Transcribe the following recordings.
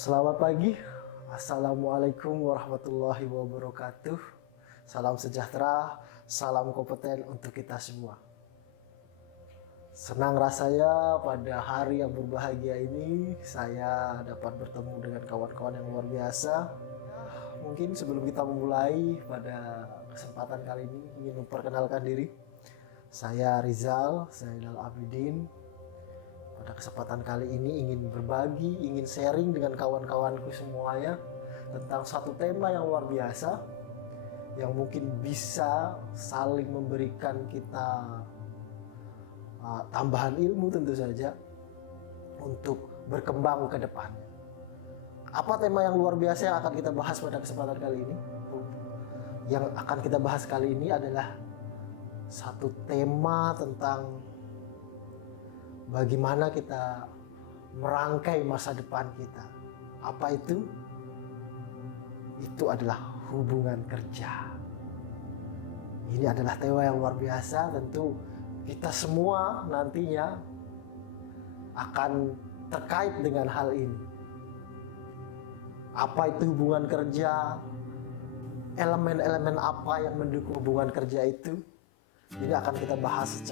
Selamat pagi, Assalamualaikum warahmatullahi wabarakatuh. Salam sejahtera, salam kompeten untuk kita semua. Senang rasanya pada hari yang berbahagia ini saya dapat bertemu dengan kawan-kawan yang luar biasa. Mungkin sebelum kita memulai pada kesempatan kali ini ingin memperkenalkan diri. Saya Rizal Zainal Abidin. Pada kesempatan kali ini ingin berbagi, ingin sharing dengan kawan-kawanku semuanya tentang satu tema yang luar biasa yang mungkin bisa saling memberikan kita tambahan ilmu tentu saja untuk berkembang ke depannya. Apa tema yang luar biasa yang akan kita bahas pada kesempatan kali ini? Yang akan kita bahas kali ini adalah satu tema tentang bagaimana kita merangkai masa depan kita. Apa itu? Itu adalah hubungan kerja. Ini adalah tema yang luar biasa. Tentu kita semua nantinya akan terkait dengan hal ini. Apa itu hubungan kerja? Elemen-elemen apa yang mendukung hubungan kerja itu? Ini akan kita bahas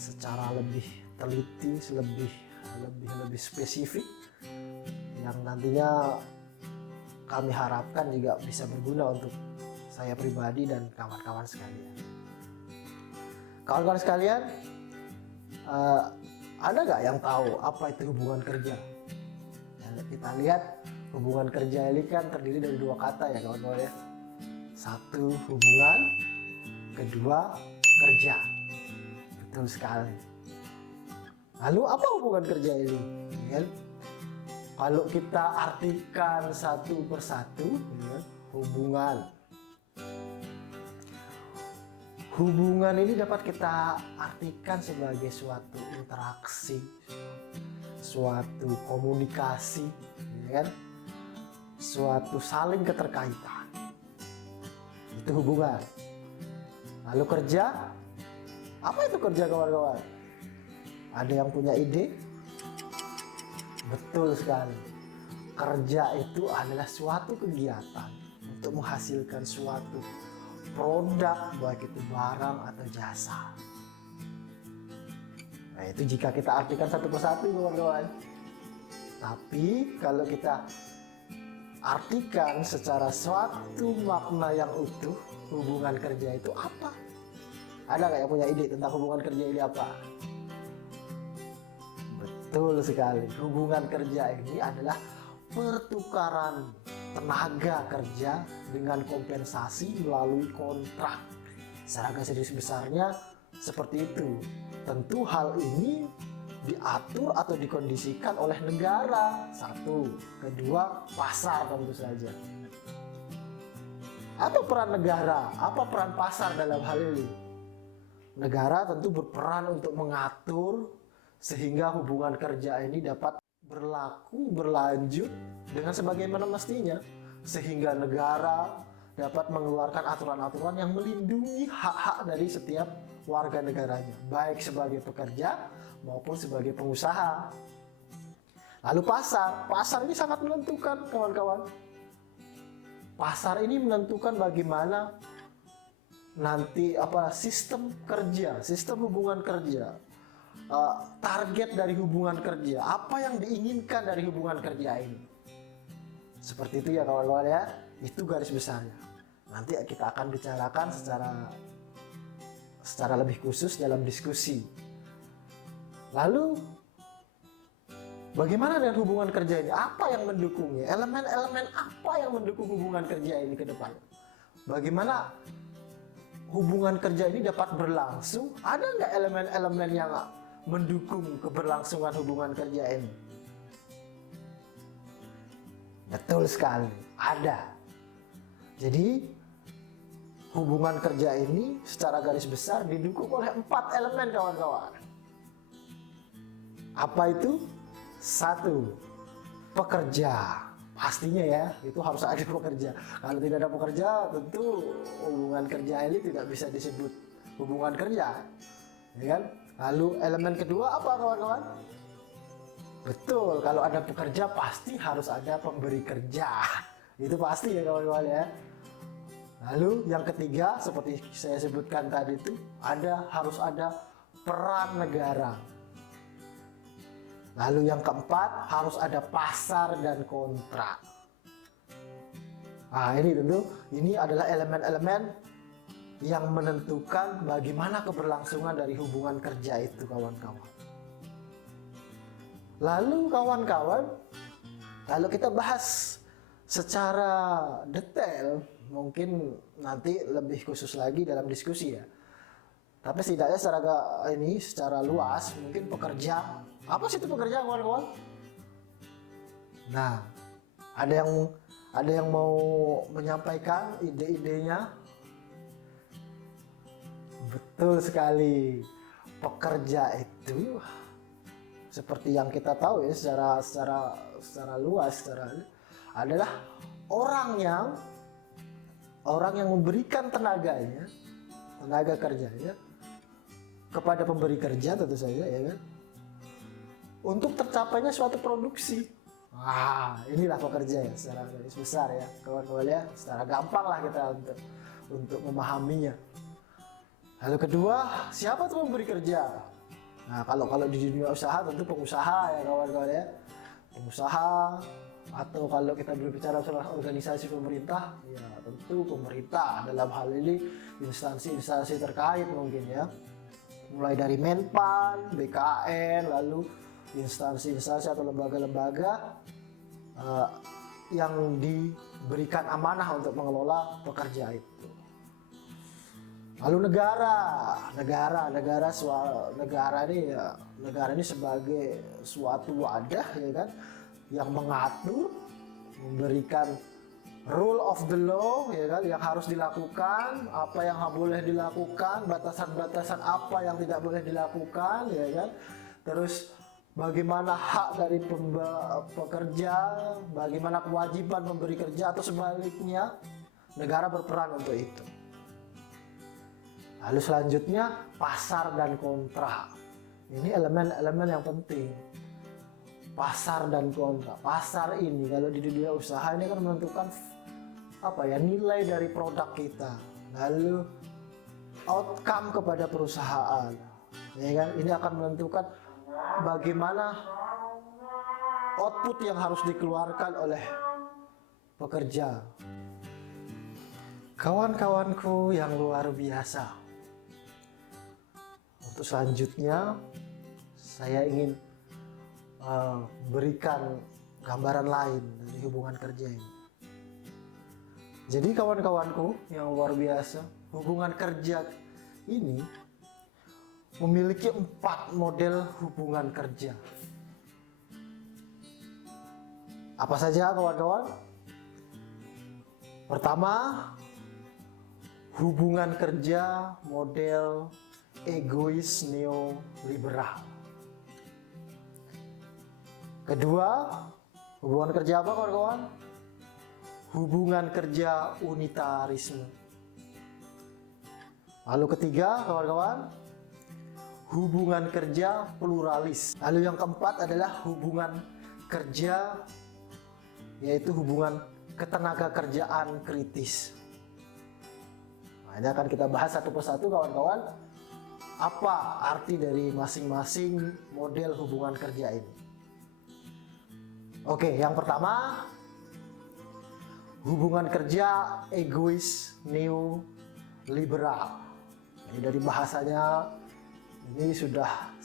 secara lebih teliti, lebih spesifik, yang nantinya kami harapkan juga bisa berguna untuk saya pribadi dan kawan-kawan sekalian. Kawan-kawan sekalian, ada nggak yang tahu apa itu hubungan kerja? Ya, kita lihat hubungan kerja ini kan terdiri dari dua kata ya kawan-kawan ya. Satu hubungan, kedua kerja. Betul sekali. Lalu apa hubungan kerja ini? Ya, kalau kita artikan satu persatu, ya, hubungan ini dapat kita artikan sebagai suatu interaksi, suatu komunikasi, ya kan? Suatu saling keterkaitan. Itu hubungan. Lalu kerja, apa itu kerja kawan-kawan? Ada yang punya ide? Betul sekali. Kerja itu adalah suatu kegiatan untuk menghasilkan suatu produk, baik itu barang atau jasa. Nah, itu jika kita artikan satu persatu kawan-kawan. Tapi kalau kita artikan secara suatu makna yang utuh, hubungan kerja itu apa? Ada nggak yang punya ide tentang hubungan kerja ini apa? Betul sekali. Hubungan kerja ini adalah pertukaran tenaga kerja dengan kompensasi melalui kontrak. Secara garis besarnya seperti itu. Tentu hal ini diatur atau dikondisikan oleh negara. Satu, kedua pasar tentu saja. Apa peran negara? Apa peran pasar dalam hal ini? Negara tentu berperan untuk mengatur sehingga hubungan kerja ini dapat berlanjut dengan sebagaimana mestinya, sehingga negara dapat mengeluarkan aturan-aturan yang melindungi hak-hak dari setiap warga negaranya, baik sebagai pekerja maupun sebagai pengusaha. Lalu pasar ini sangat menentukan kawan-kawan. Pasar ini menentukan bagaimana nanti sistem kerja, sistem hubungan kerja, target dari hubungan kerja, apa yang diinginkan dari hubungan kerja ini. Seperti itu ya kawan-kawan ya, itu garis besarnya. Nanti kita akan bicarakan secara lebih khusus dalam diskusi. Lalu bagaimana dengan hubungan kerja ini? Apa yang mendukungnya? Elemen-elemen apa yang mendukung hubungan kerja ini ke depan? Bagaimana hubungan kerja ini dapat berlangsung? Ada nggak elemen-elemen yang mendukung keberlangsungan hubungan kerja ini? Betul sekali, ada. Jadi hubungan kerja ini secara garis besar didukung oleh 4 elemen kawan-kawan. Apa itu? 1, pekerja. Pastinya ya, itu harus ada pekerja. Kalau tidak ada pekerja, tentu hubungan kerja ini tidak bisa disebut hubungan kerja, ya kan? Lalu elemen kedua apa kawan-kawan? Betul, kalau ada pekerja pasti harus ada pemberi kerja. Itu pasti ya kawan-kawan ya. Lalu yang ketiga seperti saya sebutkan tadi itu harus ada peran negara. Lalu yang keempat harus ada pasar dan kontrak. Nah ini adalah elemen-elemen yang menentukan bagaimana keberlangsungan dari hubungan kerja itu kawan-kawan. Lalu kawan-kawan, kalau kita bahas secara detail, mungkin nanti lebih khusus lagi dalam diskusi ya. Tapi setidaknya secara luas, mungkin pekerja. Apa sih itu pekerja kawan-kawan? Nah, ada yang mau menyampaikan ide-idenya? Betul sekali. Pekerja itu seperti yang kita tahu ya secara luas adalah orang yang memberikan tenaga kerjanya kepada pemberi kerja tentu saja ya kan, untuk tercapainya suatu produksi. Inilah pekerja ya secara garis besar ya kawan-kawan ya, secara gampang lah kita untuk memahaminya. Lalu kedua, siapa tuh pemberi kerja? Nah, kalau di dunia usaha tentu pengusaha ya kawan-kawan ya. Pengusaha, atau kalau kita berbicara soal organisasi pemerintah, ya tentu pemerintah dalam hal ini instansi-instansi terkait mungkin ya. Mulai dari Menpan, BKN, lalu instansi-instansi atau lembaga-lembaga yang diberikan amanah untuk mengelola pekerja itu. Lalu negara ini sebagai suatu wadah ya kan, yang mengatur, memberikan rule of the law ya kan, yang harus dilakukan, apa yang boleh dilakukan, batasan-batasan apa yang tidak boleh dilakukan ya kan. Terus bagaimana hak dari pekerja, bagaimana kewajiban memberi kerja atau sebaliknya, negara berperan untuk itu. Lalu selanjutnya pasar dan kontrak. Ini elemen-elemen yang penting. Pasar dan kontrak. Pasar ini kalau di dunia usaha ini kan menentukan nilai dari produk kita. Lalu outcome kepada perusahaan. Ya kan? Ini akan menentukan bagaimana output yang harus dikeluarkan oleh pekerja. Kawan-kawanku yang luar biasa. Untuk selanjutnya saya ingin berikan gambaran lain dari hubungan kerja ini. Jadi kawan-kawanku yang luar biasa, hubungan kerja ini memiliki 4 model hubungan kerja. Apa saja kawan-kawan? Pertama, hubungan kerja model egois neoliberal. Kedua, hubungan kerja apa kawan-kawan? Hubungan kerja unitarisme. Lalu ketiga kawan-kawan, hubungan kerja pluralis. Lalu yang keempat adalah hubungan kerja, yaitu hubungan ketenaga kerjaan kritis. Nah, ini akan kita bahas satu persatu kawan-kawan. Apa arti dari masing-masing model hubungan kerja ini? Oke, yang pertama, hubungan kerja egois neoliberal. Ini dari bahasanya ini sudah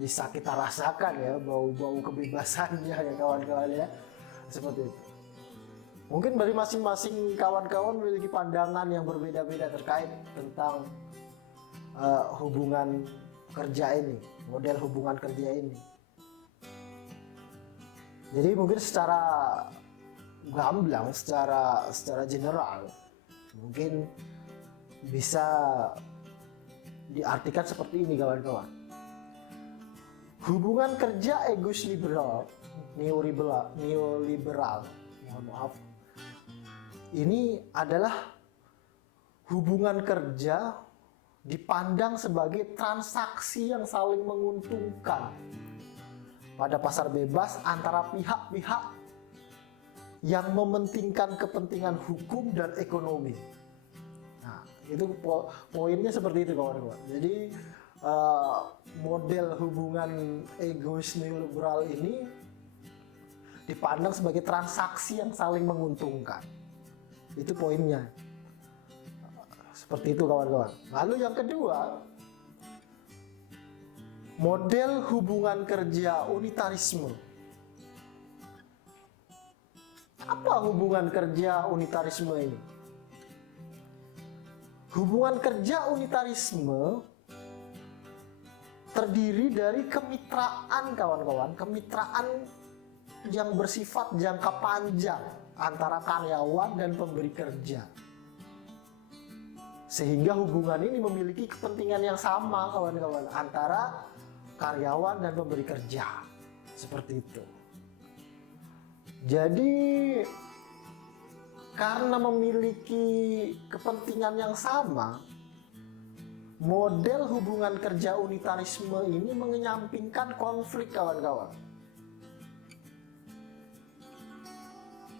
bisa kita rasakan ya, bau-bau kebebasannya ya kawan-kawan ya. Seperti itu. Mungkin dari masing-masing kawan-kawan memiliki pandangan yang berbeda-beda terkait tentang hubungan kerja ini, model hubungan kerja ini. Jadi mungkin secara gamblang, secara general, mungkin bisa diartikan seperti ini kawan-kawan. Hubungan kerja egois neoliberal, mohon maaf. Ini adalah hubungan kerja dipandang sebagai transaksi yang saling menguntungkan pada pasar bebas antara pihak-pihak yang mementingkan kepentingan hukum dan ekonomi. Nah, itu poinnya seperti itu kawan-kawan. Jadi model hubungan egois neoliberal ini dipandang sebagai transaksi yang saling menguntungkan. Itu poinnya. Seperti itu kawan-kawan. Lalu yang kedua, model hubungan kerja unitarisme. Apa hubungan kerja unitarisme ini? Hubungan kerja unitarisme terdiri dari kemitraan kawan-kawan, kemitraan yang bersifat jangka panjang antara karyawan dan pemberi kerja. Sehingga hubungan ini memiliki kepentingan yang sama kawan-kawan antara karyawan dan pemberi kerja. Seperti itu. Jadi karena memiliki kepentingan yang sama, model hubungan kerja unitarisme ini mengenyampingkan konflik kawan-kawan.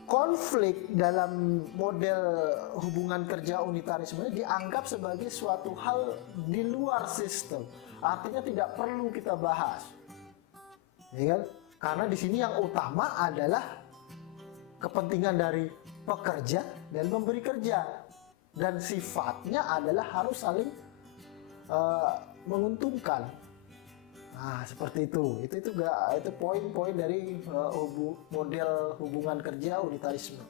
Konflik dalam model hubungan kerja unitarisme dianggap sebagai suatu hal di luar sistem. Artinya tidak perlu kita bahas. Ya kan? Karena di sini yang utama adalah kepentingan dari pekerja dan pemberi kerja. Dan sifatnya adalah harus saling menguntungkan. Nah, seperti itu. Itu poin-poin dari model hubungan kerja unitarisme.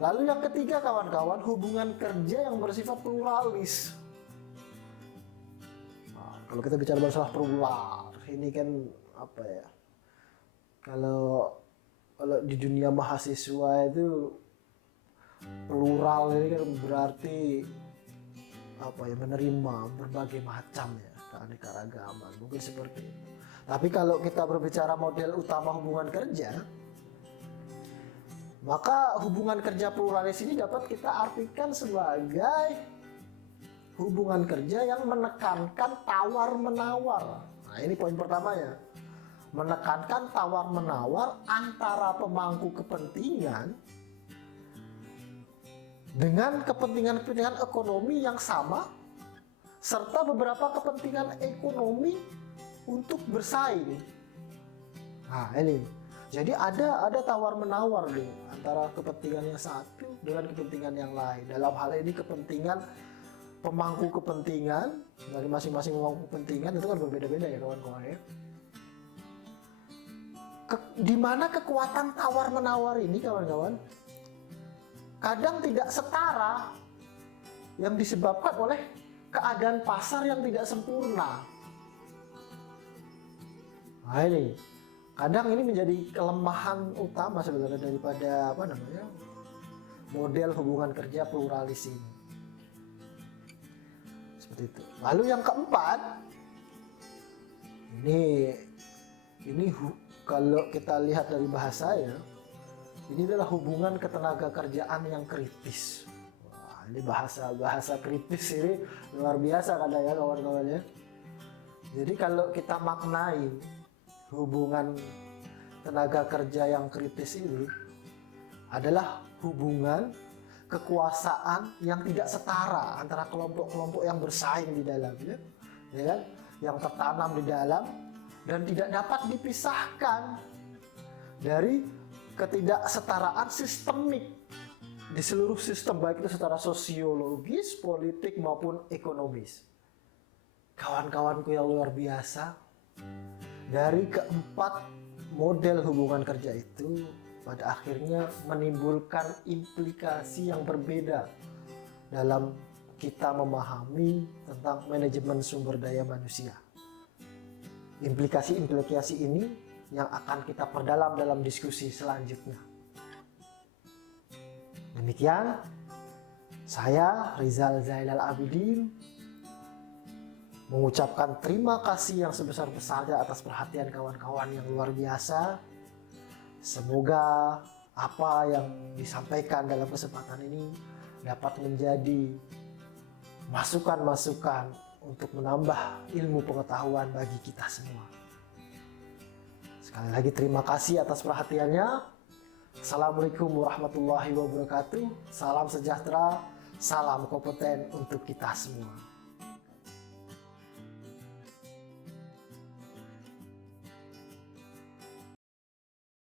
Lalu yang ketiga kawan-kawan, hubungan kerja yang bersifat pluralis. Nah, kalau kita bicara masalah plural, ini kan apa ya? Kalau di dunia mahasiswa itu plural ini kan berarti apa ya, menerima berbagai macam ya, keanekaragaman, mungkin seperti itu. Tapi kalau kita berbicara model utama hubungan kerja, maka hubungan kerja pluralis ini dapat kita artikan sebagai hubungan kerja yang menekankan tawar-menawar. Nah, ini poin pertamanya. Menekankan tawar-menawar antara pemangku kepentingan dengan kepentingan-kepentingan ekonomi yang sama, serta beberapa kepentingan ekonomi untuk bersaing. Nah, ini. Jadi ada tawar-menawar nih antara kepentingan yang satu dengan kepentingan yang lain. Dalam hal ini kepentingan pemangku kepentingan dari masing-masing pemangku kepentingan itu kan berbeda-beda ya kawan-kawan ya. Di mana kekuatan tawar-menawar ini kawan-kawan kadang tidak setara, yang disebabkan oleh keadaan pasar yang tidak sempurna. Nah, ini kadang ini menjadi kelemahan utama sebenarnya daripada model hubungan kerja pluralis ini. Seperti itu. Lalu yang keempat, ini kalau kita lihat dari bahasa ya, ini adalah hubungan ketenaga kerjaan yang kritis. Wah, ini bahasa kritis ini luar biasa kadang ya kawan-kawan ya. Jadi kalau kita maknai hubungan tenaga kerja yang kritis ini adalah hubungan kekuasaan yang tidak setara antara kelompok-kelompok yang bersaing di dalamnya, ya kan? Yang tertanam di dalam dan tidak dapat dipisahkan dari ketidaksetaraan sistemik di seluruh sistem, baik itu secara sosiologis, politik maupun ekonomis. Kawan-kawanku yang luar biasa, dari keempat model hubungan kerja itu pada akhirnya menimbulkan implikasi yang berbeda dalam kita memahami tentang manajemen sumber daya manusia. Implikasi-implikasi ini yang akan kita perdalam dalam diskusi selanjutnya. Demikian, saya Rizal Zainal Abidin mengucapkan terima kasih yang sebesar-besarnya atas perhatian kawan-kawan yang luar biasa. Semoga apa yang disampaikan dalam kesempatan ini dapat menjadi masukan-masukan untuk menambah ilmu pengetahuan bagi kita semua. Sekali lagi terima kasih atas perhatiannya. Assalamualaikum warahmatullahi wabarakatuh. Salam sejahtera, salam kompeten untuk kita semua.